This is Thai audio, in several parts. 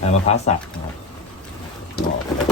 อ่ามะพร้าวสับนะครับออกไปเลย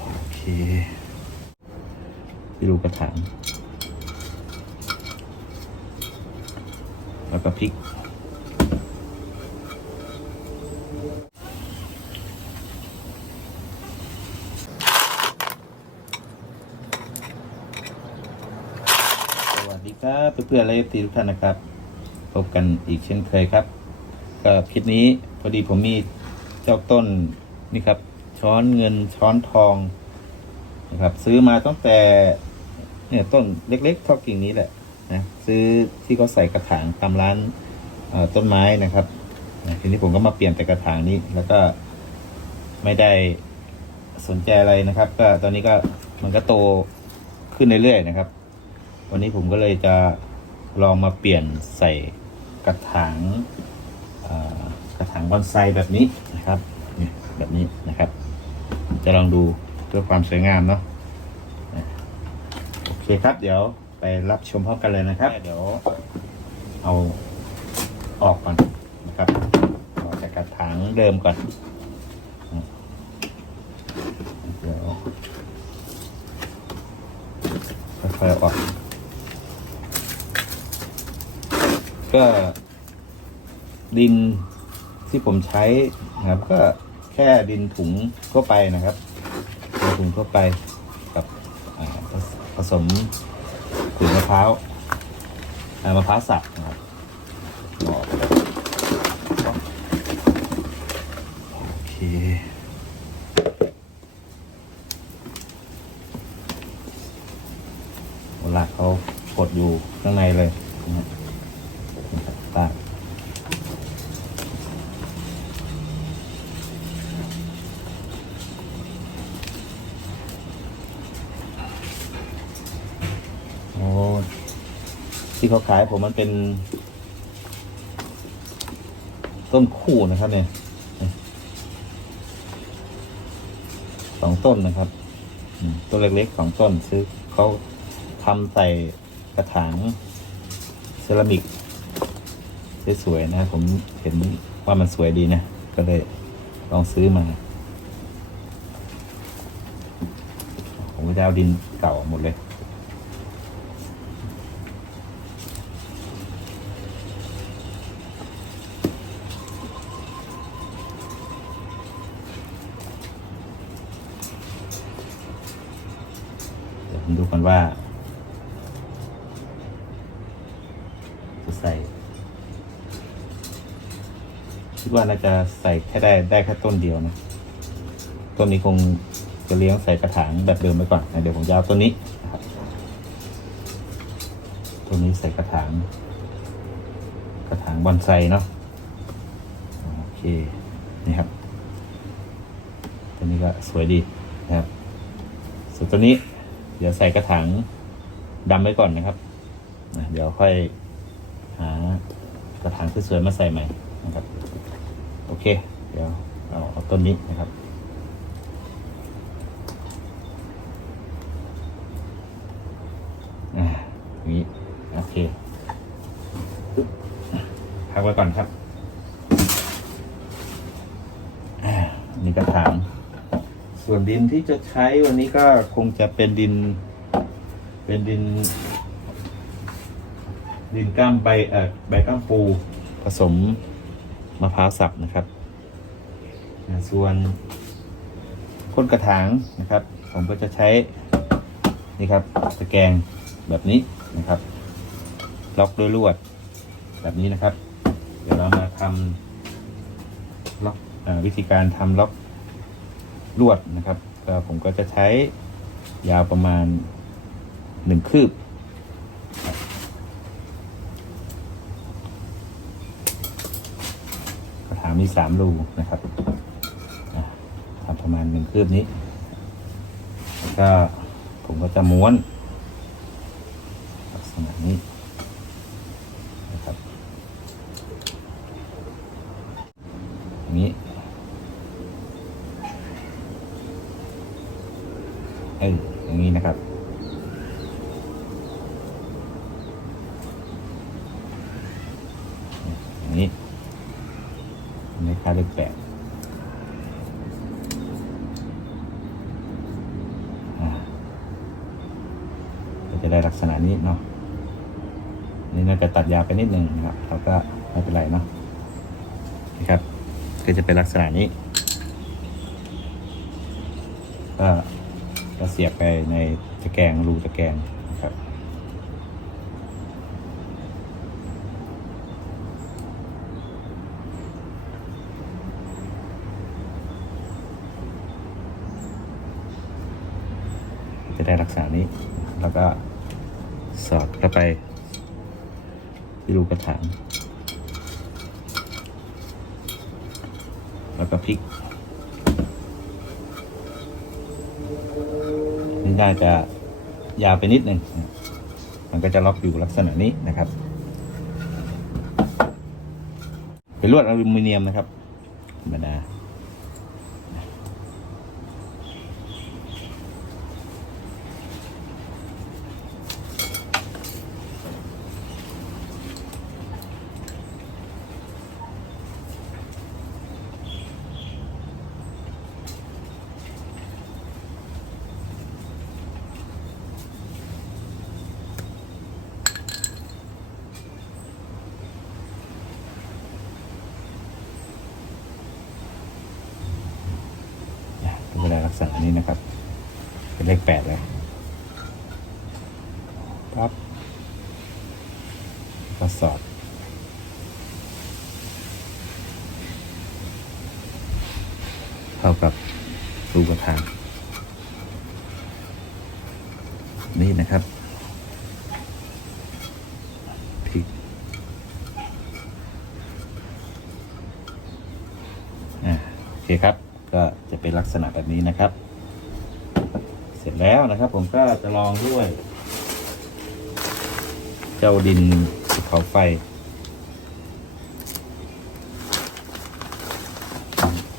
โอเคที่รูกระถางแล้วก็พริกสวัสดีครับเพื่อนๆและเอฟซีทุกท่านนะครับ พบกันอีกเช่นเคยครับ คลิปนี้พอดีผมมีเจ้าต้นนี่ครับ ช้อนเงินช้อนทองนะครับ ซื้อมาตั้งแต่เนี่ยต้นเล็กๆเท่ากิ่งนี้แหละนะซื้อที่เขาใส่กระถางตามร้านต้นไม้นะครับทีนี้ผมก็มาเปลี่ยนแต่กระถางนี้แล้วก็ไม่ได้สนใจอะไรนะครับ ก็ตอนนี้ก็มันก็โตขึ้นเรื่อยๆนะครับ วันนี้ผมก็เลยจะลองมาเปลี่ยนใส่กระถาง กระถางบอนไซแบบนี้นะครับนี่แบบนี้นะครับ จะลองดูเพื่อความสวยงามเนาะโอเคครับเดี๋ยวไปรับชมพร้อมกันเลยนะครับ เดี๋ยวเอาออกก่อนนะครับออกจากกระถางเดิมก่อนเดี๋ยวค่อยๆออกก็ ดินที่ผมใช้นะครับ ก็แค่ดินถุงทั่วไปนะครับดินถุงทั่วไปกับผสมขุยมะพร้าวอ่ามะพร้าวสับนะครับโอเคโหลักเขากดอยู่ข้างในเลยนะครับ ที่เขาขายผมมันเป็น ต้นคู่นะครับ เนี่ยสองต้นนะครับต้นเล็กๆสองต้นซื้อเขาทำใส่กระถางเซรามิกสวยๆนะผมเห็นว่ามันสวยดีนะ ก็เลยลองซื้อมา ผมจะเอาดินเก่าหมดเลย ผมดูกันว่าจะใส่ คิดว่าน่าจะใส่แค่ได้ได้แค่ต้นเดียวนะ ต้นนี้คงจะเลี้ยงใส่กระถางแบบเดิมไปก่อนนะเดี๋ยวผมจะเอาต้นนี้ต้นนี้ใส่กระถาง กระถางบอนไซเนาะโอเคนี่ครับต้นนี้ก็สวยดีนะครับส่วนต้นนี้ เดี๋ยวใส่กระถางดำไว้ก่อนนะครับนะเดี๋ยวค่อยหากระถางสวยๆมาใส่ใหม่นะครับ โอเค เดี๋ยวเอาเอาต้นนี้นะครับอ่านี้โอเคพักไว้ก่อนครับอ่านี่กระถาง ส่วนดินที่จะใช้วันนี้ก็คงจะเป็นดิน เป็นดิน ดินก้ามใบเอ่อใบก้ามปูผสมมะพร้าวสับนะครับ ส่วนก้นกระถางนะครับ ผมก็จะใช้นี่ครับตะแกรงแบบนี้นะครับ ล็อกด้วยลวด แบบนี้นะครับ เดี๋ยวเรามาทำล็อกอวิธีการทำล็อก ลวดนะครับก็ผมก็จะใช้ยาวประมาณหนึ่งคืบ กระถางมีสามรูนะครับทำประมาณหนึ่งคืบนี้ แล้วก็ผมก็จะม้วน ลักษณะนี้นะครับอย่างนี้ เอ้ยอย่างนี้นะครับ อย่างนี้ค่าเลขแปดจะได้ลักษณะนี้เนาะนี่น่าจะตัดยาวไปนิดนึงนะครับเราก็ไม่เป็นไรเนาะนะครับ ก็จะเป็นลักษณะนี้ก็ ก็เสียบไปในตะแกรงรูตะแกรงนะครับจะได้ลักษณะนี้ แล้วก็สอดเข้าไป ที่รูกระถางแล้วก็พลิก น่าจะยาวไปนิดนึงมันก็จะล็อกอยู่ลักษณะนี้นะครับ เป็นลวดอลูมิเนียมนะครับธรรมดา ษณะนี้นะครับ เป็นเลขแปดเลยปั๊บก็สอดเข้ากับรูกระถางนี่นะครับพิกอ่าโอเคครับ ก็จะเป็นลักษณะแบบนี้นะครับ เสร็จแล้วนะครับ ผมก็จะลองด้วย เจ้าดินภูเขาไฟ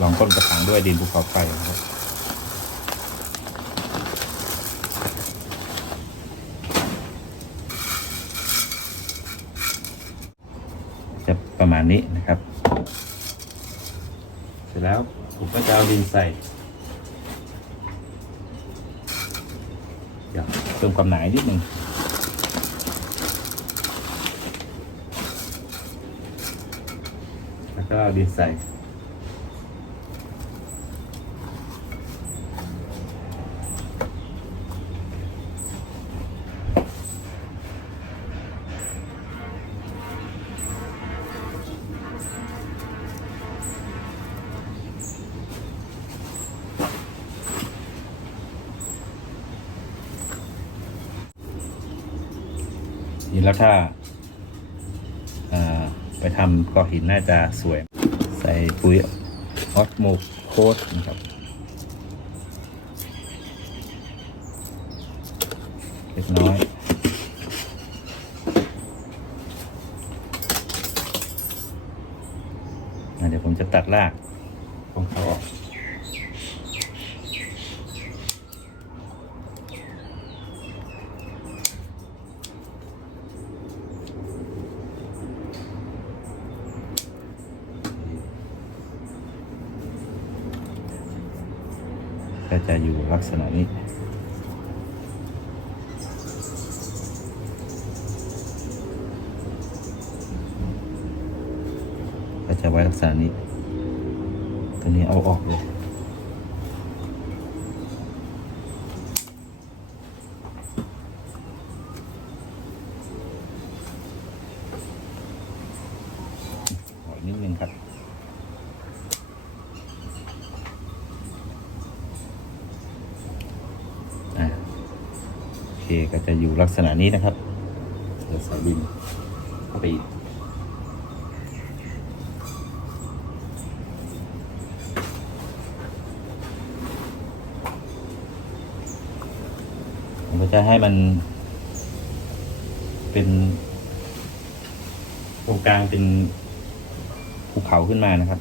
ลองต้นกระถางด้วยดินภูเขาไฟนะครับจะประมาณนี้นะครับ เสร็จแล้ว ผมก็จะเอาดินใส่เดี๋ยวเติมความหนานิดหนึ่งแล้วก็เอาดินใส่ ถ้าไปทำกอหินน่าจะสวย ใส่ปุ๋ยออสโมโคสนะครับเล็กน้อยอเดี๋ยวผมจะตัดรากของเขาออก ก็จะอยู่ลักษณะนี้ก็จะไว้ลักษณะนี้ ตัวนี้เอาออกเลยออกนิดนึงครับ อะโอ เคก็จะอยู่ลักษณะนี้นะครับเดี๋ยวใส่ดินเข้าไปอีกผมก็จะให้มัน เป็นตรงกลางเป็นภูเขาขึ้นมานะครับ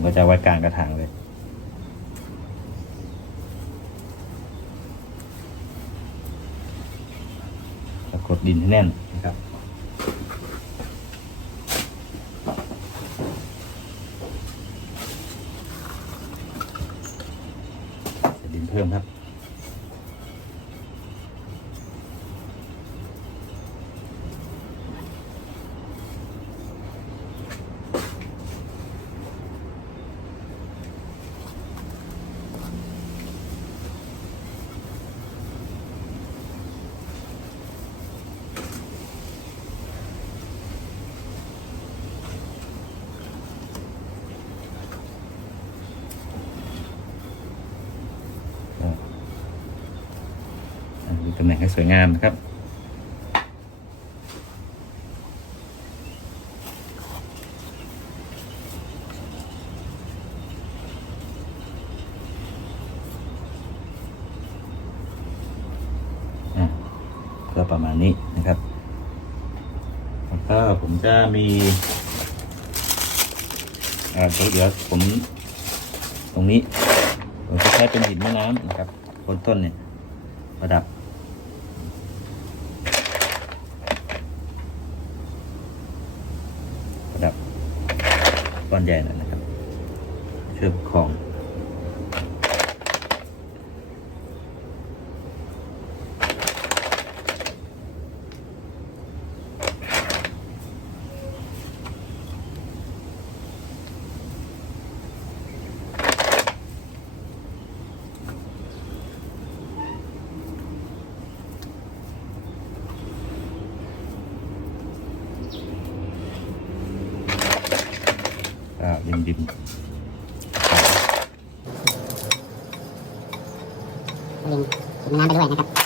มก็จะไว้กลางกระถางเลย กดดินให้แน่นนะครับดินเพิ่มครับำแหน่งให้สวยงามนะครับอะก็ประมาณนี้นะครับ แล้วก็ผมจะมีอ่าเดี๋ยวเดี๋ยวผมตรงนี้ผมจะใช้เป็นหินแม่น้ำนะครับบนต้นเนี่ยประดับ ประดับ ก้อนใหญ่น่อยนะครับ เชื่อมของ อ่า ดินดินน้ำไปด้วยนะครับ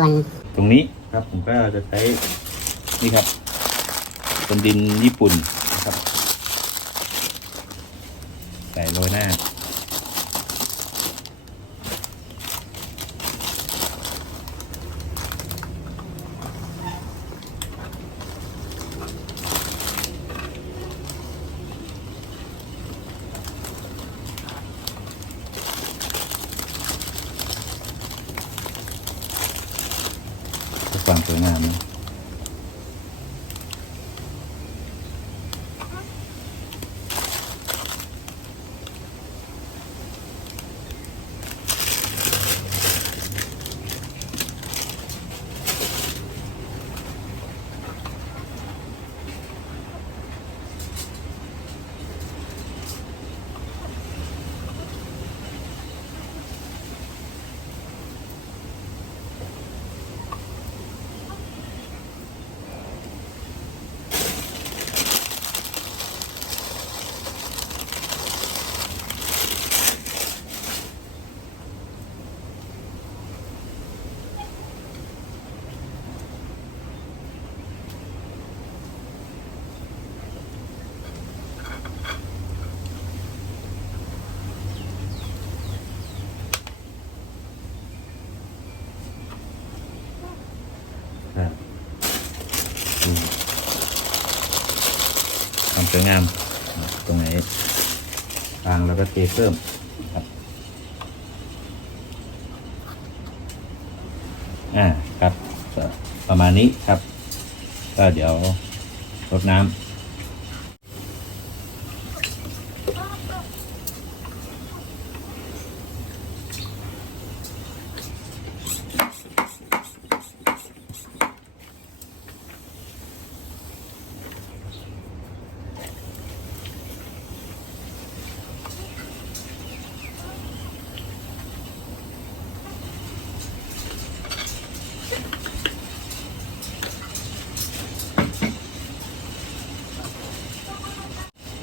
ส่วน ตรงนี้ครับผมก็จะใช้นี่ครับเป็นดินญี่ปุ่นนะครับ ใส่โรยหน้า วยงาม ตรงไหนบางเราก็เทเพิ่มครับอ่าครับ ประมาณนี้ครับ ก็เดี๋ยวรดน้ำ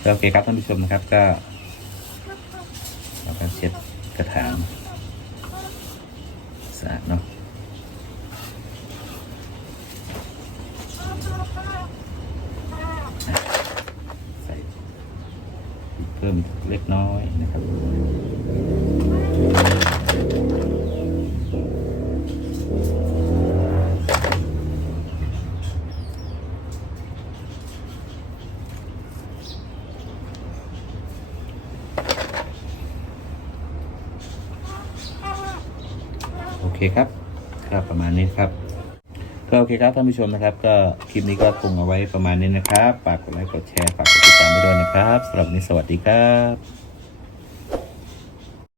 ก็โอเคครับท่านผู้ชมนะครับก็เราก็เช็ดกระถางสะอาดเนาะ เพิ่มเล็กน้อยนะครับ โอเค ครับก็ประมาณนี้ครับก็โอเคครับท่านผู้ชมนะครับ ก็คลิปนี้ก็คงเอาไว้ประมาณนี้นะครับฝากกดไลค์กดแชร์ฝากกดติดตามไปด้วยนะครับสำหรับวันนี้สวัสดีครับ